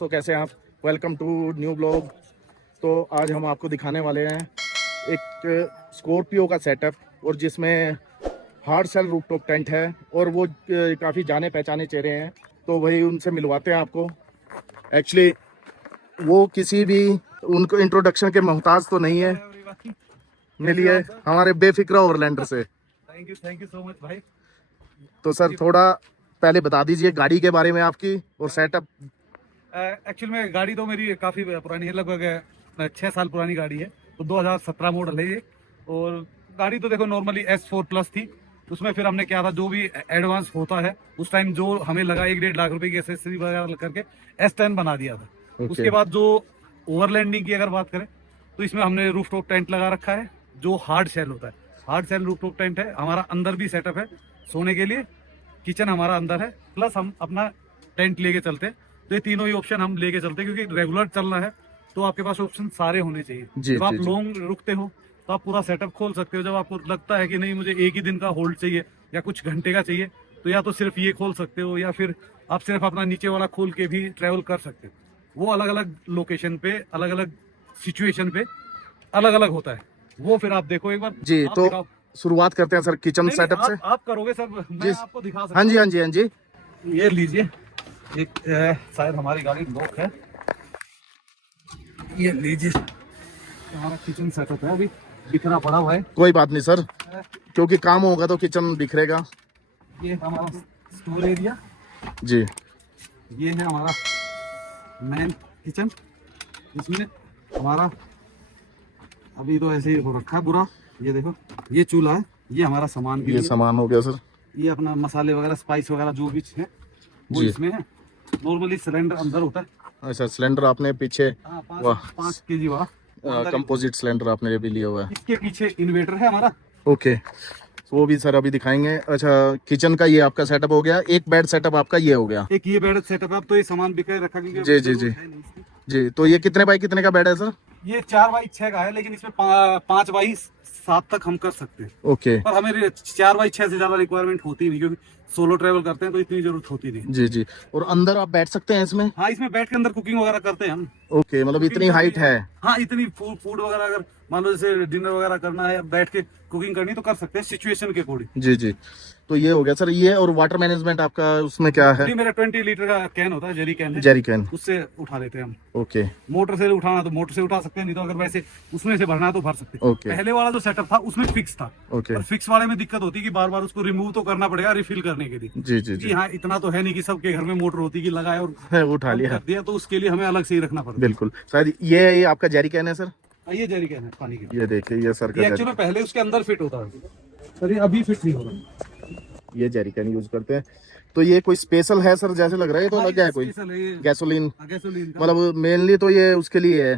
दोस्तों, कैसे हैं आप? Welcome to new blog. तो आज हम आपको दिखाने वाले हैं एक स्कॉर्पियो का सेटअप, और जिसमें हार्ड सेल रूफटॉप टेंट है, और वो काफ़ी जाने पहचाने चेहरे हैं, तो वही उनसे मिलवाते हैं आपको। एक्चुअली वो किसी भी उनको इंट्रोडक्शन के मोहताज तो नहीं है। मिलिए हमारे बेफिक्रा ओवरलैंडर से। थैंक यू सो मच भाई। तो सर थोड़ा पहले बता दीजिए गाड़ी के बारे में आपकी और सेटअप। एक्चुअल में गाड़ी तो मेरी काफ़ी पुरानी है, लगभग 6 साल पुरानी गाड़ी है। तो 2017 मॉडल है ये। और गाड़ी तो देखो नॉर्मली S4 प्लस थी। उसमें फिर हमने क्या था, जो भी एडवांस होता है उस टाइम जो हमें लगा 1-1.5 लाख रुपए की एसेसरी वगैरह करके S10 बना दिया था। उसके बाद जो ओवरलैंडिंग की अगर बात करें तो इसमें हमने रूफटॉप टेंट लगा रखा है, जो हार्ड शेल होता है। हार्ड शेल रूफटॉप टेंट है हमारा। अंदर भी सेटअप है सोने के लिए, किचन हमारा अंदर है, प्लस हम अपना टेंट लेके चलते हैं। तो ये तीनों ही ऑप्शन हम लेके चलते हैं, क्योंकि रेगुलर चलना है तो आपके पास ऑप्शन सारे होने चाहिए। जब आप लॉन्ग रुकते हो तो आप पूरा सेटअप खोल सकते हो। जब आपको लगता है कि नहीं मुझे एक ही दिन का होल्ड चाहिए या कुछ घंटे का चाहिए, तो या तो सिर्फ ये खोल सकते हो, या फिर आप सिर्फ अपना नीचे वाला खोल के भी ट्रेवल कर सकते हो। वो अलग अलग लोकेशन पे, अलग अलग सिचुएशन पे अलग अलग होता है। वो फिर आप देखो एक बार जी। आप तो दिखाओ। शुरुआत करते हैं सर किचन सेटअप से। आप करोगे सर, मैं आपको दिखा सकता हाँ जी, हाँ जी, हाँ जी। हूँ। ये लीजिए, एक शायद हमारी गाड़ी लॉक है। ये लीजिए, हमारा किचन सेटअप है, अभी बिखरा पड़ा हुआ है। कोई बात नहीं सर, क्योंकि काम होगा तो किचन बिखरेगा। ये हमारा स्टोर एरिया जी। ये है हमारा मेन किचन। इसमें हमारा अभी तो ऐसे ही हो रखा है पूरा। ये देखो, ये चूल्हा है, ये हमारा सामान के ये लिए। सामान हो गया सर। ये अपना मसाले वगैरह, स्पाइस वगैरह जो भी है वो जी। इसमें है। नॉर्मली सिलेंडर अंदर होता है। अच्छा, सिलेंडर आपने पीछे, हाँ, वाह, 5 kg वाला कंपोजिट सिलेंडर आपने ये भी लिया हुआ है। इसके पीछे इन्वर्टर है हमारा। ओके, तो वो भी सर अभी दिखाएंगे। अच्छा, किचन का ये आपका सेटअप हो गया। एक बेड सेटअप आपका ये हो गया। एक ये बेड सेटअप है। अब तो ये सामान बिखरे रखा, क्योंकि जी जी जी जी। तो ये कितने बाई कितने का बेड है सर? ये 4x6 का है, लेकिन इसमें 5x7 तक हम कर सकते हैं। ओके। पर हमें 4x6 से ज्यादा रिक्वायरमेंट होती नहीं, क्योंकि सोलो ट्रेवल करते हैं तो इतनी जरूरत होती नहीं। जी जी। और अंदर आप बैठ सकते हैं इसमें? हाँ, इसमें बैठ के अंदर कुकिंग वगैरह करते हैं हम। ओके, मतलब इतनी हाइट है? हाँ, इतनी फूड वगैरह अगर मान लो जैसे डिनर वगैरह करना है, बैठ के कुकिंग करनी तो कर सकते हैं सिचुएशन के अकॉर्डिंग। जी जी। तो ये हो गया सर ये। और वाटर मैनेजमेंट आपका उसमें क्या है? जी, मेरा 20 लीटर का कैन होता है, जेरी कैन है। Jerry can. उससे उठा लेते हैं हम। ओके। मोटर से उठाना तो मोटर से उठा सकते हैं, नहीं तो अगर वैसे उसमें से भरना है तो भर सकते हैं। ओके। पहले वाला जो सेटअप था उसमें फिक्स था। ओके। और फिक्स वाले में दिक्कत होती है कि बार बार उसको रिमूव तो करना पड़ेगा रिफिल करने के लिए। जी जी जी। हाँ, इतना तो है नहीं कि सबके घर में मोटर होती कि लगाए और है, उठा लिया कर दिया, तो उसके लिए हमें अलग से ही रखना पड़ता है। बिल्कुल। शायद ये आपका जेरी कैन है सर? ये जेरी कैन है पानी के। ये देखिए, ये सर का एक्चुअली पहले उसके अंदर फिट होता है, सर ये अभी फिट नहीं हो रहा। ये जेरी कैन यूज करते हैं। तो ये कोई स्पेशल है सर, जैसे लग रहा है तो लग गया है कोई गैसोलीन। मतलब मेनली तो ये उसके लिए है,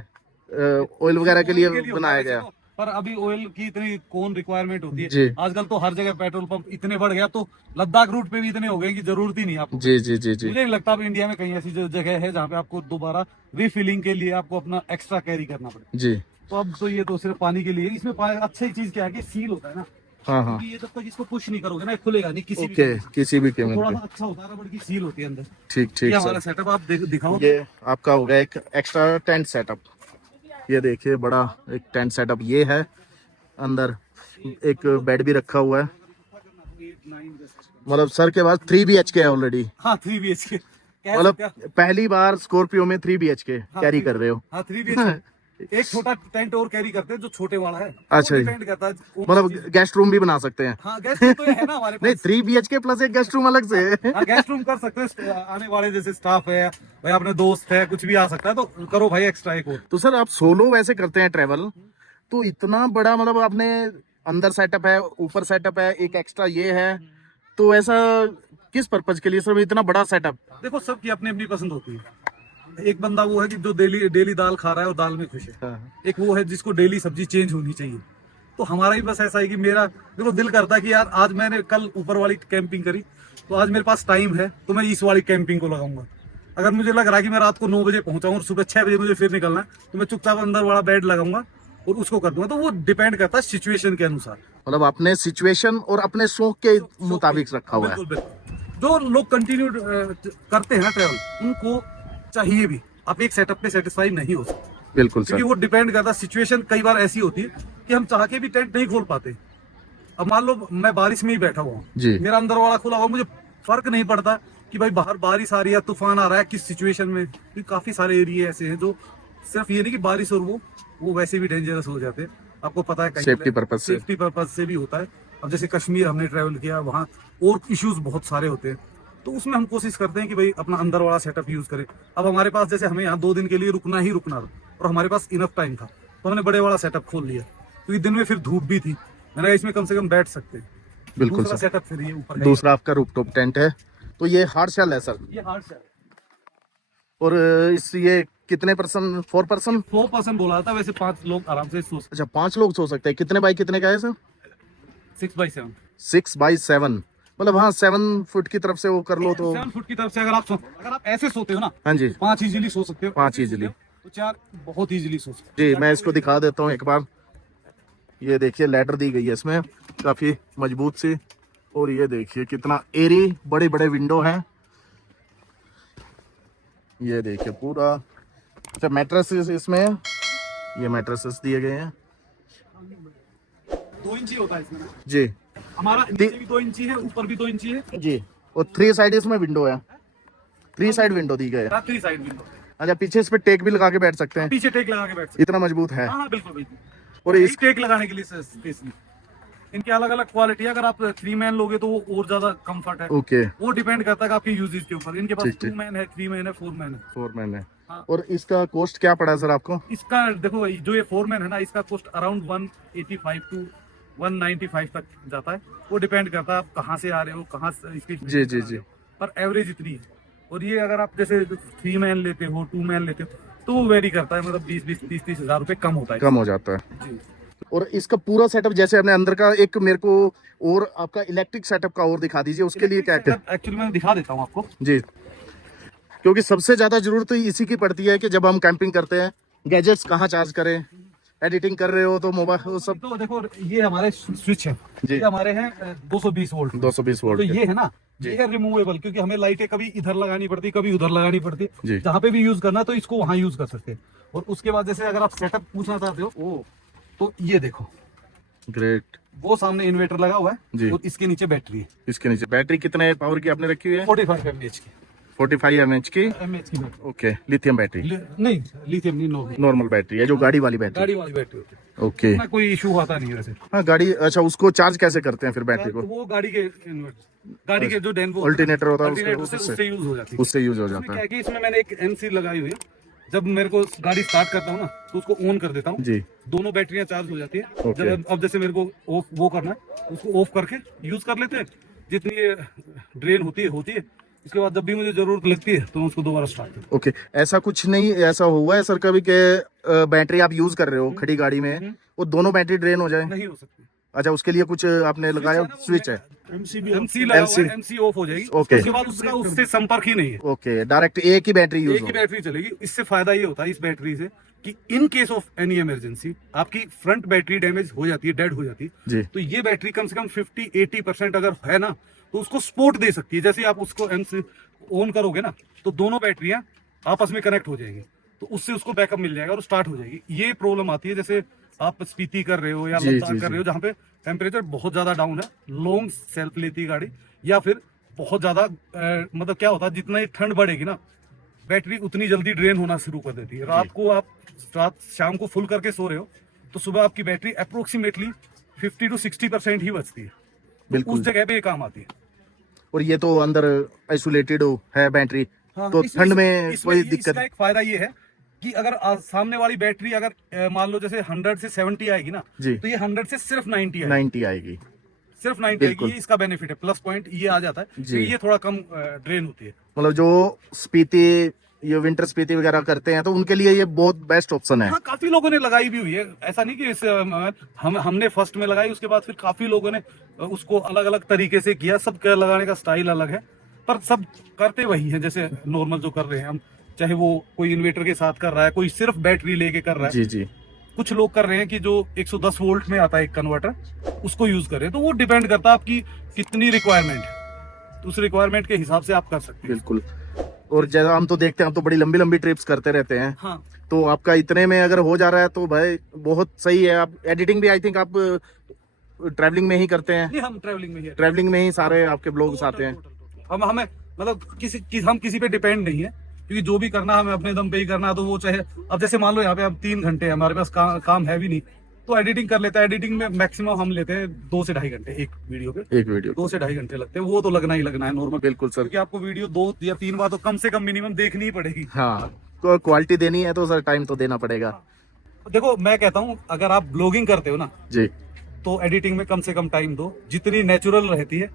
ऑयल वगैरह के लिए बनाया गया। पर अभी ऑयल की इतनी कौन रिक्वायरमेंट होती है आजकल, तो हर जगह पेट्रोल पंप इतने बढ़ गया, तो लद्दाख रूट पे भी इतने हो गए कि जरूरत ही नहीं आपको। जी जी जी जी। मुझे नहीं लगता अब इंडिया में कहीं ऐसी जगह है जहाँ पे आपको दोबारा रिफिलिंग के लिए आपको अपना एक्स्ट्रा कैरी करना पड़े। जी। तो अब तो ये तो सिर्फ पानी के लिए। इसमें अच्छी चीज क्या है कि सील होता है ना। हाँ हाँ। ये जब तक इसको पुश नहीं करोगे ना, खुलेगा नहीं किसी भी किसी भी कीमत थोड़ा पे। सा अच्छा होता है, रबड़ की सील होती है अंदर। ठीक ठीक। हमारा सेटअप आप दिखाओ। ये आपका हो गया एक एक्स्ट्रा टेंट सेटअप। ये देखिए, बड़ा एक टेंट सेटअप ये है। अंदर एक बेड भी रखा हुआ है। मतलब सर के पास 3 BHK है ऑलरेडी। हाँ, 3 BHK। मतलब पहली बार स्कॉर्पियो में 3 BHK कैरी कर रहे हो? हाँ, 3 BHK। एक छोटा टेंट और कैरी करते हैं जो छोटे वाला है। अच्छा, डिपेंड करता है, मतलब गेस्ट रूम भी बना सकते हैं? हाँ, गेस्ट रूम तो है ना हमारे पास। नहीं, 3 BHK प्लस एक गेस्ट रूम अलग से। हाँ, गेस्ट रूम कर सकते हैं। आने वाले जैसे स्टाफ है, भाई अपने दोस्त है, कुछ भी आ सकता है तो करो भाई एक्स्ट्रा एक और। तो सर आप सोलो वैसे करते हैं ट्रेवल, तो इतना बड़ा मतलब आपने अंदर सेटअप है, ऊपर सेटअप है, एक एक्स्ट्रा ये है, तो ऐसा किस पर्पज के लिए सर इतना बड़ा सेटअप? देखो, सबकी अपनी अपनी पसंद होती है। एक बंदा वो है कि जो डेली दाल खा रहा है और दाल में खुश है। हाँ। एक वो है जिसको डेली सब्जी चेंज होनी चाहिए। तो हमारा भी बस ऐसा है कि मेरा देखो दिल करता है कि यार आज मैंने कल ऊपर वाली कैंपिंग करी, तो आज मेरे पास टाइम है तो मैं इस वाली कैंपिंग को लगाऊंगा। अगर मुझे लग रहा है कि मैं रात को 9 बजे पहुंचाऊं और सुबह 6 बजे मुझे फिर निकलना है, तो मैं चुपचाप अंदर वाला बेड लगाऊंगा और उसको कर दूंगा। तो वो डिपेंड करता है सिचुएशन के अनुसार। मतलब अपने सिचुएशन और अपने शौक के मुताबिक रखा हुआ है। बिल्कुल बिल्कुल। जो लोग कंटिन्यू करते हैं ना ट्रेवल, उनको चाहिए भी आप एक सेटअप पे सेटिस्फाई नहीं हो सकते, बिल्कुल क्योंकि सर। वो डिपेंड करता है। सिचुएशन कई बार ऐसी होती है कि हम चाह के भी टेंट नहीं खोल पाते। अब मान लो मैं बारिश में ही बैठा हुआ हूँ, जी। मेरा अंदर वाला खुला हुआ, मुझे फर्क नहीं पड़ता कि भाई बाहर बारिश आ रही है, तूफान आ रहा है, किस सिचुएशन में। क्योंकि काफी सारे एरिया ऐसे हैं जो सिर्फ ये नहीं कि बारिश और वो वैसे भी डेंजरस हो जाते हैं। आपको पता है कहीं सेफ्टी पर्पज से। सेफ्टी पर्पज से भी होता है। अब जैसे कश्मीर हमने ट्रैवल किया, वहाँ और इश्यूज बहुत सारे होते हैं, तो उसमें हम कोशिश करते हैं कि भाई अपना अंदर वाला सेटअप यूज करें। अब हमारे पास जैसे हमें यहाँ 2 दिन के लिए रुकना ही रुकना था और हमारे पास इनफ टाइम था, तो हमने बड़े वाला सेटअप खोल लिया, क्योंकि दिन में फिर धूप भी थी। मैंने कहा इसमें कम से कम बैठ सकते हैं। बिल्कुल दूसरा सर। सेटअप फिर ये ऊपर है। दूसरा आपका रूफटॉप टेंट है, तो ये हार्ड शेल है सर। ये हार्ड शेल और इस ये कितने पर्सन, 4 पर्सन? 4% बोला था, वैसे 5 लोग आराम से सो सकते अच्छा, 5 लोग सो सकते हैं। कितने बाई कितने का है सर? 6x7। 6x7, मतलब हाँ 7 फुट की तरफ से वो कर लो तो। 7 फुट की तरफ से अगर आप ऐसे सोते हो ना, हाँ जी 5 इजीली सो सकते हो। 5 इजीली, तो 4 बहुत इजीली सो सकते हो। जी मैं इसको दिखा देता हूँ एक बार। ये देखिए लेटर दी गई है इसमें, काफी मजबूत सी। और ये देखिए कितना एरी, बड़े बड़े विंडो हैं। ये देखिए पूरा। अच्छा मैट्रेसेस इसमें, ये मैट्रेसेस दिए गए हैं 2 इंची होता है इसमें जी। हमारा, नीचे भी 2 इंची है, ऊपर भी 2 इंची है जी, और 3 साइड इसमें विंडो है, 3 साइड विंडो दी गई है। 3 साइड विंडो। अच्छा, पीछे इस पे टेक भी लगा के बैठ सकते हैं, पीछे टेक लगा के बैठ सकते इतना मजबूत है। हैं। हाँ बिल्कुल बिल्कुल। और इस टेक लगाने के लिए स्पेशली इनकी अलग अलग क्वालिटी है। अगर आप 3 मैन लोगे तो वो और ज्यादा कंफर्ट है। ओके, वो डिपेंड करता है कि आपके यूजेज के ऊपर। इनके पास ठीक, 2 मैन है, 3 मैन है, 4 मैन है। 4 मैन है। हाँ। और इसका कॉस्ट क्या पड़ा सर आपको? इसका देखो, जो ये 4 मैन है ना, इसका कॉस्ट अराउंड 185 टू 195 तक जाता है। वो डिपेंड करता है आप कहाँ से आ रहे हो, कहाँ से इसकी जी जी जी। पर एवरेज इतनी है। और ये अगर आप जैसे 3 मैन लेते हो, 2 मैन लेते हो, तो वो वेरी करता है, मतलब 20-30 हज़ार रुपए कम होता है। कम हो जाता है। जी। और इसका पूरा सेटअप, जैसे अपने अंदर का एक मेरे को, और आपका इलेक्ट्रिक सेटअप का और दिखा दीजिए, उसके लिए क्या क्या? एक्चुअली मैं दिखा देता हूँ आपको। जी, क्योंकि सबसे ज्यादा जरूरत तो इसी की पड़ती है कि जब हम कैंपिंग करते हैं, गैजेट्स कहाँ चार्ज करें, एडिटिंग कर रहे हो तो मोबाइल वो सब। तो देखो ये हमारे स्विच है जी। ये हमारे हैं 220 वोल्ट। 220 तो वोल्ट ये है ना, जी। ये है रिमूवेबल, क्योंकि हमें लाइटें कभी इधर लगानी पड़ती, कभी उधर लगानी पड़ती। जी। जहाँ पे भी यूज करना तो इसको वहां यूज कर सकते हैं। और उसके बाद जैसे अगर आप सेटअप पूछना चाहते हो, तो ये देखो, ग्रेट। वो सामने इन्वर्टर लगा हुआ जी। है और इसके नीचे बैटरी है। इसके नीचे बैटरी कितने पावर की आपने रखी हुई है? 45 mAh की। 45 mAh की। mAh की बैटरी। ओके, लिथियम बैटरी, नहीं, लिथियम नहीं, नॉर्मल नॉर्मल बैटरी है जो गाड़ी वाली बैटरी। गाड़ी वाली बैटरी होती है। ओके, ना कोई इशू आता नहीं है वैसे। हाँ गाड़ी। अच्छा, उसको चार्ज कैसे करते हैं फिर बैटरी को? वो गाड़ी के इन्वर्टर, गाड़ी के जो डेनवो अल्टरनेटर होता है अल्टरनेटर उससे उससे यूज हो जाती है। उससे यूज हो इसमें जाता क्या है। है कि इसमें मैंने एक एमसी लगाई हुई है। जब मेरे को गाड़ी स्टार्ट करता हूँ ना, तो उसको ऑन कर देता हूँ, जी। दोनों बैटरियां चार्ज हो जाती है। ओके। जब अब जैसे मेरे को ऑफ वो करना है, उसको ऑफ करके यूज कर लेते हैं, जितनी ये ड्रेन होती है। इसके बाद जब भी मुझे जरूरत लगती है तो मैं उसको दोबारा स्टार्ट करता ओके, ऐसा कुछ नहीं, ऐसा हुआ है सर कभी के बैटरी आप यूज कर रहे हो खड़ी गाड़ी में, वो दोनों बैटरी ड्रेन हो जाए? हूँ। नहीं हो सकती। अच्छा, उसके लिए कुछ आपने लगाया? स्विच है, एमसी लगा हुआ है, एमसी ऑफ हो जाएगी। ओके। उसके बाद उसका उससे संपर्क ही नहीं है। ओके, डायरेक्ट एक ही बैटरी यूज एक ही बैटरी चलेगी। इससे फायदा ये होता है इस बैटरी से कि in case of any emergency आपकी फ्रंट बैटरी डैमेज हो जाती है, डेड हो जाती है, जी। तो ये बैटरी कम से कम 50-80% अगर है ना, तो उसको सपोर्ट दे सकती है। जैसे आप उसको एमसी ऑन करोगे ना, तो दोनों बैटरियां आपस में कनेक्ट हो जाएंगी, तो उससे उसको बैकअप मिल जाएगा और स्टार्ट हो जाएगी। ये प्रॉब्लम आती है जैसे आप स्पीति कर रहे हो या जी, लद्दाख जी, कर जी। रहे हो, जहाँ पे टेम्परेचर बहुत ज्यादा डाउन है, लॉन्ग सेल्फ लेती है गाड़ी, या फिर बहुत ज्यादा मतलब क्या होता है, जितना ही ठंड बढ़ेगी ना, बैटरी उतनी जल्दी ड्रेन होना शुरू कर देती है। रात शाम को फुल करके सो रहे हो, तो सुबह आपकी बैटरी अप्रोक्सीमेटली 50 to 60% ही बचती है। तो बिल्कुल। उस जगह पे ये काम आती है। और ये तो अंदर आइसोलेटेड है बैटरी, हाँ, तो इसमें- ठंड में इसमें कोई दिक्कत? इसका एक फायदा ये है कि अगर सामने वाली बैटरी अगर मान लो जैसे 100 से 70 आएगी ना, जी। तो ये 100 से सिर्फ 90 आएगी। 90 आएगी। सिर्फ 90 बिल्कुल। आएगी। ये इसका बेनिफिट है, प्लस पॉइंट ये आ जाता है जी। कि ये थोड़ा कम ड्रेन होती है। मतलब जो स्पीति, ये विंटर स्पीति वगैरह करते हैं, तो उनके लिए ये बहुत बेस्ट ऑप्शन है। हाँ, काफी लोगों ने लगाई भी हुई है। ऐसा नहीं कि हमने फर्स्ट में लगाई, उसके बाद फिर काफी लोगों ने उसको अलग अलग तरीके से किया। सबका लगाने का स्टाइल अलग है, पर सब करते वही है जैसे नॉर्मल जो कर रहे हैं हम। चाहे वो कोई इन्वर्टर के साथ कर रहा है, कोई सिर्फ बैटरी लेके कर रहा है। जी जी। कुछ लोग कर रहे हैं कि जो 110 वोल्ट में आता है एक कन्वर्टर, उसको यूज कर रहे हैं। तो वो डिपेंड करता है आपकी कितनी रिक्वायरमेंट है, तो उस रिक्वायरमेंट के हिसाब से आप कर सकते हैं। बिल्कुल। और जैसा हम तो देखते हैं, हम तो बड़ी लंबी लंबी ट्रिप्स करते रहते हैं, हाँ तो आपका इतने में अगर हो जा रहा है तो भाई बहुत सही है। आप एडिटिंग भी आई थिंक आप ट्रैवलिंग में ही करते हैं, नहीं, हम ट्रैवलिंग में ही है। ट्रैवलिंग में ही सारे आपके ब्लॉग्स आते हैं। हम हमें मतलब हम किसी पे डिपेंड नहीं है, क्योंकि जो भी करना हमें अपने दम पे ही करना है। तो वो चाहे अब जैसे मान लो यहाँ पे अब 3 घंटे है हमारे पास काम है भी नहीं, तो एडिटिंग कर लेते हैं। एडिटिंग में मैक्सिमम हम लेते हैं 2 से ढाई घंटे एक वीडियो पे, एक वीडियो 2 से ढाई घंटे लगते हैं। वो तो लगना ही लगना है नॉर्मल, बिल्कुल सर। क्योंकि आपको वीडियो 2 या 3 बार तो कम से कम मिनिमम देखनी ही पड़ेगी। हाँ, तो क्वालिटी देनी है तो सर टाइम तो देना पड़ेगा। देखो मैं कहता हूँ, अगर आप ब्लॉगिंग करते हो ना, जी तो एडिटिंग में कम से कम टाइम दो। जितनी नेचुरल रहती है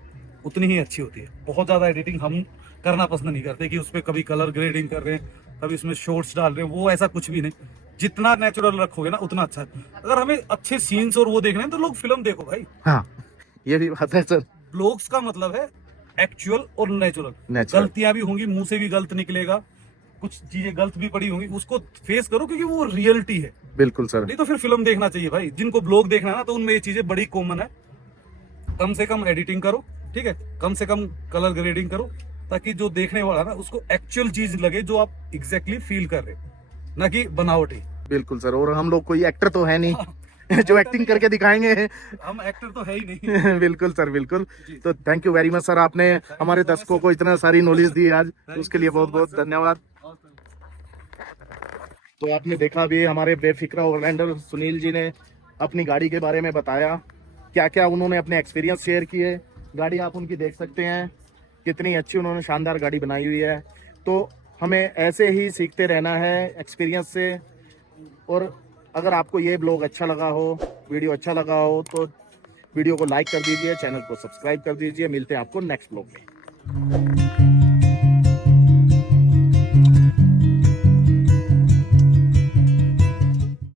उतनी ही अच्छी होती है। बहुत ज्यादा एडिटिंग हम करना पसंद नहीं करते कि उसमें कभी कलर ग्रेडिंग कर रहे हैं, कभी उसमें शॉर्ट्स डाल रहे हैं, वो ऐसा कुछ भी नहीं। जितना नेचुरल रखोगे ना उतना अच्छा है। अगर हमें अच्छे सीन्स और वो देखने हैं तो लोग फिल्म देखो भाई। हाँ, ये भी बात है सर। ब्लॉग्स का मतलब है एक्चुअल और नेचुरल। नेचुरल गलतियां भी होंगी, मुंह से भी गलत निकलेगा, कुछ चीजें गलत भी पड़ी होंगी, उसको फेस करो क्योंकि वो रियलिटी है। बिल्कुल सर। नहीं तो फिर फिल्म देखना चाहिए भाई। जिनको ब्लॉग देखना है ना, तो उनमें ये चीजें बड़ी कॉमन है। कम से कम एडिटिंग करो, ठीक है, कम से कम कलर ग्रेडिंग करो, ताकि जो देखने वाला ना उसको एक्चुअल चीज लगे जो आप एग्जैक्टली फील कर रहे हो, ना कि बनावटी। बिल्कुल सर। और हम लोग कोई एक्टर तो है नहीं जो एक्टिंग करके दिखाएंगे। हम एक्टर तो है ही नहीं। बिल्कुल सर, बिल्कुल। जी। तो thank you very much sir, आपने हमारे so much, दर्शकों sir. को इतना सारी नॉलेज दी आज, Thank उसके you लिए so बहुत much, बहुत sir. धन्यवाद। तो आपने देखा भी हमारे बेफिक्रा ऑलराउंडर सुनील जी ने अपनी गाड़ी के बारे में बताया, क्या क्या उन्होंने अपने एक्सपीरियंस शेयर किए। गाड़ी आप उनकी देख सकते हैं, कितनी अच्छी उन्होंने शानदार गाड़ी बनाई हुई है। तो हमें ऐसे ही सीखते रहना है एक्सपीरियंस से। और अगर आपको ये ब्लॉग अच्छा लगा हो, वीडियो अच्छा लगा हो, तो वीडियो को लाइक कर दीजिए, चैनल को सब्सक्राइब कर दीजिए। मिलते हैं आपको नेक्स्ट ब्लॉग में।